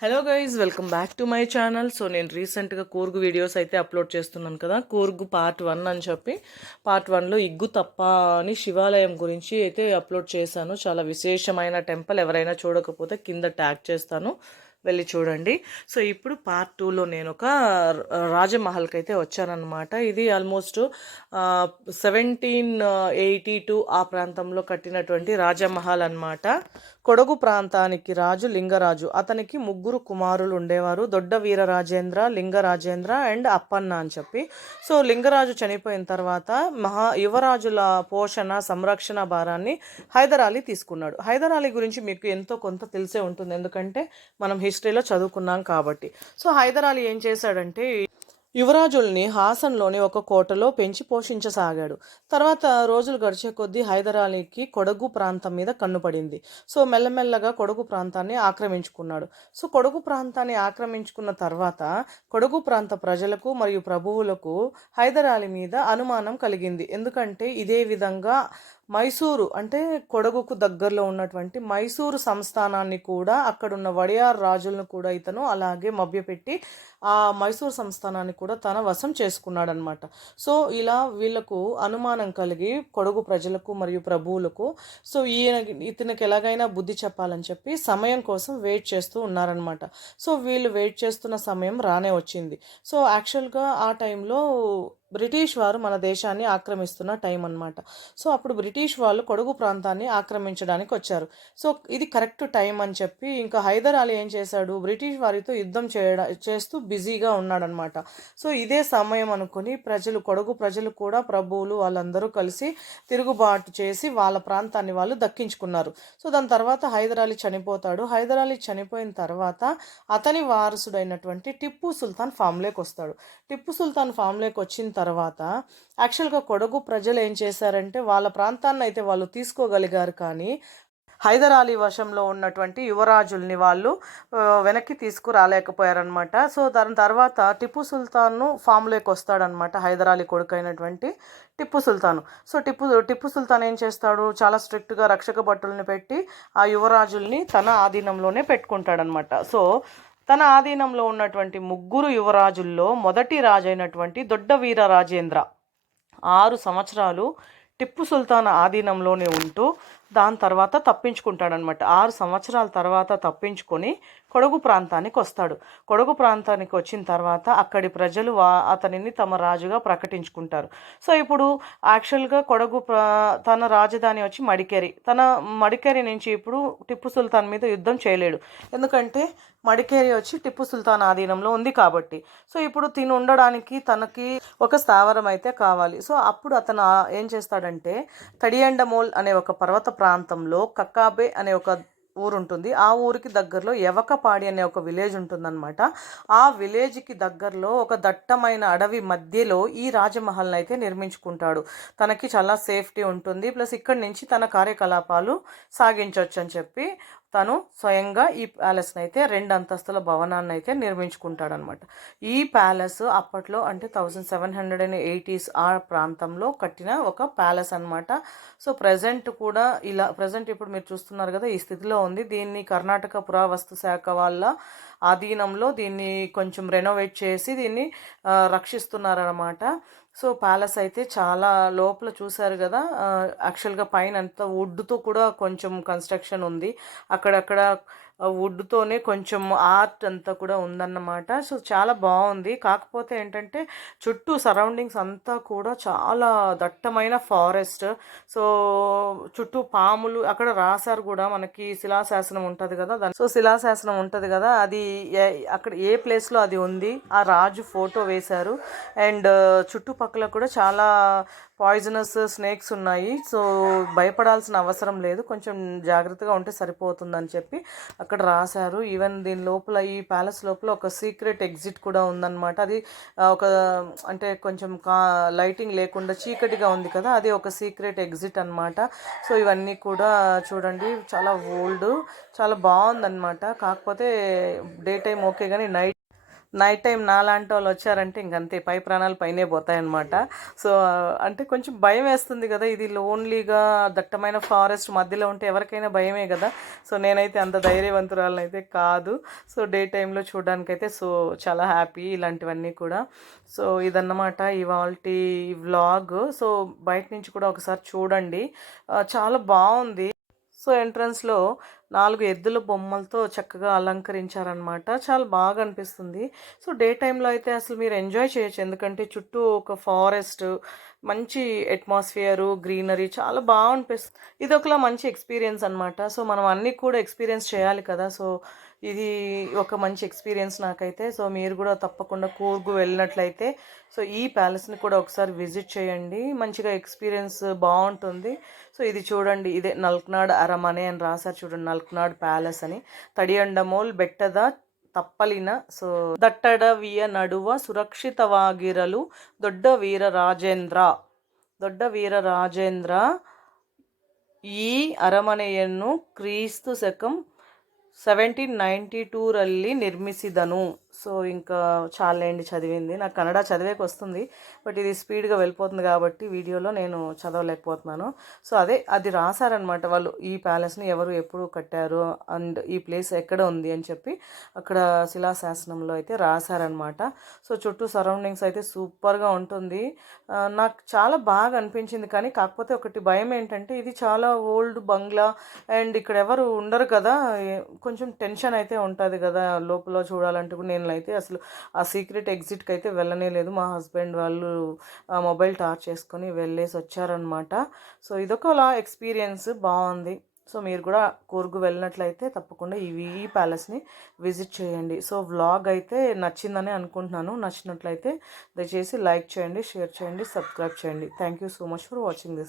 Hello guys, welcome back to my channel. So నేను రీసెంట్గా Coorg videos అయితే అప్లోడ్ చేస్తున్నాను కదా. కూర్గు పార్ట్ 1 అని చెప్పి పార్ట్ 1లో ఇగ్గు తప్ప అని శివాలయం గురించి అయితే అప్లోడ్ చేశాను. చాలా విశేషమైన టెంపుల్. ఎవరైనా చూడకపోతే కింద ట్యాగ్ చేస్తాను, వెళ్ళి చూడండి. సో ఇప్పుడు పార్ట్ 2లో నేను ఒక రాజమహల్కి అయితే వచ్చానమాట. ఇది ఆల్మోస్ట్ 1782 ఆ ప్రాంతంలో కట్టినటువంటి రాజమహల్ అన్నమాట. కొడగు ప్రాంతానికి రాజు లింగరాజు. అతనికి ముగ్గురు కుమారులు ఉండేవారు, దొడ్డ వీరరాజేంద్ర, లింగరాజేంద్ర అండ్ అప్పన్న అని చెప్పి. సో లింగరాజు చనిపోయిన తర్వాత యువరాజుల పోషణ సంరక్షణ భారాన్ని హైదర్ అలీ తీసుకున్నాడు. హైదర్ అలీ గురించి మీకు ఎంతో కొంత తెలిసే ఉంటుంది, ఎందుకంటే మనం హిస్టరీలో చదువుకున్నాం కాబట్టి. సో హైదర్ అలీ ఏం చేశాడంటే యువరాజుల్ని హాసన్లోని ఒక కోటలో పెంచి పోషించసాగాడు. తర్వాత రోజులు గడిచే కొద్దీ హైదర్ అలీకి కొడగు ప్రాంతం మీద కన్నుపడింది. సో మెల్లమెల్లగా కొడగు ప్రాంతాన్ని ఆక్రమించుకున్నాడు. సో కొడగు ప్రాంతాన్ని ఆక్రమించుకున్న తర్వాత కొడగు ప్రాంత ప్రజలకు మరియు ప్రభువులకు హైదర్ అలీ మీద అనుమానం కలిగింది. ఎందుకంటే ఇదే విధంగా మైసూరు అంటే కొడగుకు దగ్గరలో ఉన్నటువంటి మైసూరు సంస్థానాన్ని కూడా, అక్కడున్న వడియార్ రాజులను కూడా ఇతను అలాగే మభ్యపెట్టి ఆ మైసూరు సంస్థానాన్ని కూడా తన వశం చేసుకున్నాడనమాట. సో ఇలా వీళ్ళకు అనుమానం కలిగి కొడగు ప్రజలకు మరియు ప్రభువులకు సో ఇతనికి ఎలాగైనా బుద్ధి చెప్పాలని చెప్పి సమయం కోసం వెయిట్ చేస్తూ ఉన్నారనమాట. సో వీళ్ళు వెయిట్ చేస్తున్న సమయం రానే వచ్చింది. సో యాక్చువల్గా ఆ టైంలో బ్రిటిష్ వారు మన దేశాన్ని ఆక్రమిస్తున్న టైం అన్నమాట. సో అప్పుడు బ్రిటిష్ వాళ్ళు కొడగు ప్రాంతాన్ని ఆక్రమించడానికి వచ్చారు. సో ఇది కరెక్ట్ టైం అని చెప్పి ఇంకా హైదర్ అలీ ఏం చేశాడు, బ్రిటిష్ వారితో యుద్ధం చేస్తూ బిజీగా ఉన్నాడనమాట. సో ఇదే సమయం అనుకుని కొడగు ప్రజలు కూడా ప్రభువులు వాళ్ళందరూ కలిసి తిరుగుబాటు చేసి వాళ్ళ ప్రాంతాన్ని వాళ్ళు దక్కించుకున్నారు. సో దాని తర్వాత హైదర్ అలీ చనిపోతాడు. హైదర్ అలీ చనిపోయిన తర్వాత అతని వారసుడైనటువంటి టిప్పు సుల్తాన్ ఫామ్లోకి వస్తాడు. టిప్పు సుల్తాన్ ఫామ్లోకి వచ్చిన తర్వాత యాక్చువల్గా కొడగు ప్రజలు ఏం చేశారంటే వాళ్ళ ప్రాంతాన్ని అయితే వాళ్ళు తీసుకోగలిగారు, కానీ హైదర్ అలీ వశంలో ఉన్నటువంటి యువరాజుల్ని వాళ్ళు వెనక్కి తీసుకురాలేకపోయారనమాట. సో దాని తర్వాత టిప్పు సుల్తాన్ను ఫామ్లోకి వస్తాడనమాట, హైదర్ అలీ కొడుకైనటువంటి టిప్పు సుల్తాను. సో టిప్పు సుల్తాన్ ఏం చేస్తాడు, చాలా స్ట్రిక్ట్గా రక్షక భటుల్ని పెట్టి ఆ యువరాజుల్ని తన ఆధీనంలోనే పెట్టుకుంటాడనమాట. సో తన ఆధీనంలో ఉన్నటువంటి ముగ్గురు యువరాజుల్లో మొదటి రాజైనటువంటి దొడ్డ వీర రాజేంద్ర 6 సంవత్సరాలు టిప్పు సుల్తాన్ ఆధీనంలోనే ఉంటూ దాని తర్వాత తప్పించుకుంటాడనమాట. 6 సంవత్సరాల తర్వాత తప్పించుకొని కొడగు ప్రాంతానికి వస్తాడు. కొడగు ప్రాంతానికి వచ్చిన తర్వాత అక్కడి ప్రజలు అతనిని తమ రాజుగా ప్రకటించుకుంటారు. సో ఇప్పుడు యాక్చువల్గా తన రాజధాని వచ్చి మడికేరి. తన మడికేరి నుంచి ఇప్పుడు టిప్పు సుల్తాన్ మీద యుద్ధం చేయలేడు, ఎందుకంటే మడికేరి వచ్చి టిప్పు సుల్తాన్ ఆధీనంలో ఉంది కాబట్టి. సో ఇప్పుడు తిని ఉండడానికి తనకి ఒక స్థావరం అయితే కావాలి. సో అప్పుడు అతను ఏం చేస్తాడంటే తడియండమోల్ అనే ఒక పర్వత ప్రాంతంలో కక్కాబే అనే ఒక ఊరు ఉంటుంది. ఆ ఊరికి దగ్గరలో యవకపాడి అనే ఒక విలేజ్ ఉంటుందన్నమాట. ఆ విలేజ్కి దగ్గరలో ఒక దట్టమైన అడవి మధ్యలో ఈ రాజమహల్ని అయితే నిర్మించుకుంటాడు. తనకి చాలా సేఫ్టీ ఉంటుంది, ప్లస్ ఇక్కడి నుంచి తన కార్యకలాపాలు సాగించవచ్చు అని చెప్పి తను స్వయంగా ఈ ప్యాలెస్ని అయితే 2 అంతస్తుల భవనాన్ని అయితే నిర్మించుకుంటాడనమాట. ఈ ప్యాలెస్ అప్పట్లో అంటే 1780s ఆ ప్రాంతంలో కట్టిన ఒక ప్యాలెస్ అనమాట. సో ప్రజెంట్ ఇప్పుడు మీరు చూస్తున్నారు కదా, ఈ స్థితిలో ఉంది. దీన్ని కర్ణాటక పురావస్తు శాఖ వాళ్ళ ఆధీనంలో దీన్ని కొంచెం రెనోవేట్ చేసి దీన్ని రక్షిస్తున్నారన్నమాట. సో ప్యాలెస్ అయితే చాలా లోపల చూశారు కదా, యాక్చువల్గా పైన అంతా వుడ్తో కూడా కొంచెం కన్స్ట్రక్షన్ ఉంది. అక్కడక్కడ వుడ్తోనే కొంచెం ఆర్ట్ అంతా కూడా ఉందన్నమాట. సో చాలా బాగుంది. కాకపోతే ఏంటంటే చుట్టూ సరౌండింగ్స్ అంతా కూడా చాలా దట్టమైన ఫారెస్ట్. సో చుట్టూ పాములు, అక్కడ రాశారు కూడా, మనకి శిలాశాసనం ఉంటుంది కదా, సో శిలాశాసనం ఉంటుంది కదా, అది అక్కడ ఏ ప్లేస్లో అది ఉంది, ఆ రాజు ఫోటో వేశారు. అండ్ చుట్టుపక్కల కూడా చాలా పాయిజనస్ స్నేక్స్ ఉన్నాయి. సో భయపడాల్సిన అవసరం లేదు, కొంచెం జాగ్రత్తగా ఉంటే సరిపోతుందని చెప్పి అక్కడ రాశారు. ఈవెన్ దీని లోపల, ఈ ప్యాలెస్ లోపల ఒక సీక్రెట్ ఎగ్జిట్ కూడా ఉందన్నమాట. అది ఒక అంటే కొంచెం లైటింగ్ లేకుండా చీకటిగా ఉంది కదా, అది ఒక సీక్రెట్ ఎగ్జిట్ అనమాట. సో ఇవన్నీ కూడా చూడండి, చాలా ఓల్డ్, చాలా బాగుందన్నమాట. కాకపోతే డే టైం ఓకే, కానీ నైట్ టైం నాలాంటి వాళ్ళు వచ్చారంటే ఇంకంతే, పై ప్రాణాలు పైనే పోతాయన్నమాట. సో అంటే కొంచెం భయం వేస్తుంది కదా, ఇది లోన్లీగా దట్టమైన ఫారెస్ట్ మధ్యలో ఉంటే ఎవరికైనా భయమే కదా. సో నేనైతే అంత ధైర్యవంతురాలను అయితే కాదు. సో డే టైంలో చూడడానికైతే సో చాలా హ్యాపీ ఇలాంటివన్నీ కూడా. సో ఇదన్నమాట ఇవాల్టి వ్లాగ్. సో బయట నుంచి కూడా ఒకసారి చూడండి, చాలా బాగుంది. సో ఎంట్రన్స్లో 4 ఎద్దుల బొమ్మలతో చక్కగా అలంకరించారనమాట. చాలా బాగా అనిపిస్తుంది. సో డే టైంలో అయితే అసలు మీరు ఎంజాయ్ చేయొచ్చు, ఎందుకంటే చుట్టూ ఒక ఫారెస్ట్, మంచి అట్మాస్ఫియరు, గ్రీనరీ చాలా బాగా అనిపిస్తుంది. ఇది ఒకలా మంచి ఎక్స్పీరియన్స్ అనమాట. సో మనం అన్నీ కూడా ఎక్స్పీరియన్స్ చేయాలి కదా. సో ఇది ఒక మంచి ఎక్స్పీరియన్స్ నాకైతే. సో మీరు కూడా తప్పకుండా కూర్గు వెళ్ళినట్లయితే సో ఈ ప్యాలెస్ని కూడా ఒకసారి విజిట్ చేయండి, మంచిగా ఎక్స్పీరియన్స్ బాగుంటుంది. సో ఇది చూడండి, ఇదే నల్క్నాడ్ అరమನೆ అని రాశారు చూడండి, నల్క్నాడ్ ప్యాలెస్ అని. ತಡಿಯಂಡಮೋಲ್ ಬೆಟ್ಟದ ತಪ್ಪಲಿನ ಸೊ ದಟ್ಟಡವಿಯ ನಡುವ ಸುರಕ್ಷಿತವಾಗಿರಲು ದೊಡ್ಡ ವೀರ ರಾಜೇಂದ್ರ ಈ ಅರಮನೆಯನ್ನು ಕ್ರಿಸ್ತು ಶಕಂ 1792ರಲ್ಲಿ నిర్మిసిదను. సో ఇంకా చాలండి చదివింది, నాకు కన్నడ చదివేకి వస్తుంది, బట్ ఇది స్పీడ్గా వెళ్ళిపోతుంది కాబట్టి వీడియోలో నేను చదవలేకపోతున్నాను. సో అది రాశారనమాట వాళ్ళు, ఈ ప్యాలెస్ని ఎవరు ఎప్పుడు కట్టారు అండ్ ఈ ప్లేస్ ఎక్కడ ఉంది అని చెప్పి అక్కడ శిలాశాసనంలో అయితే రాశారనమాట. సో చుట్టూ సరౌండింగ్స్ అయితే సూపర్గా ఉంటుంది. నాకు చాలా బాగా అనిపించింది. కానీ కాకపోతే ఒకటి భయం ఏంటంటే ఇది చాలా ఓల్డ్ బంగ్లా అండ్ ఇక్కడ ఎవరు ఉండరు కదా, కొంచెం టెన్షన్ అయితే ఉంటుంది కదా లోపల చూడాలంటే. నేను అయితే అసలు ఆ సీక్రెట్ ఎగ్జిట్కి అయితే వెళ్ళనే లేదు. మా హస్బెండ్ వాళ్ళు మొబైల్ టార్చ్ చేసుకొని వెళ్ళేసి వచ్చారనమాట. సో ఇదొకలా ఎక్స్పీరియన్స్ బాగుంది. సో మీరు కూడా కూర్గు వెళ్ళినట్లయితే తప్పకుండా ఈ ప్యాలెస్ని విజిట్ చేయండి. సో వ్లాగ్ అయితే నచ్చిందని అనుకుంటున్నాను. నచ్చినట్లయితే దయచేసి లైక్ చేయండి, షేర్ చేయండి, సబ్స్క్రైబ్ చేయండి. Thank you so much for watching this.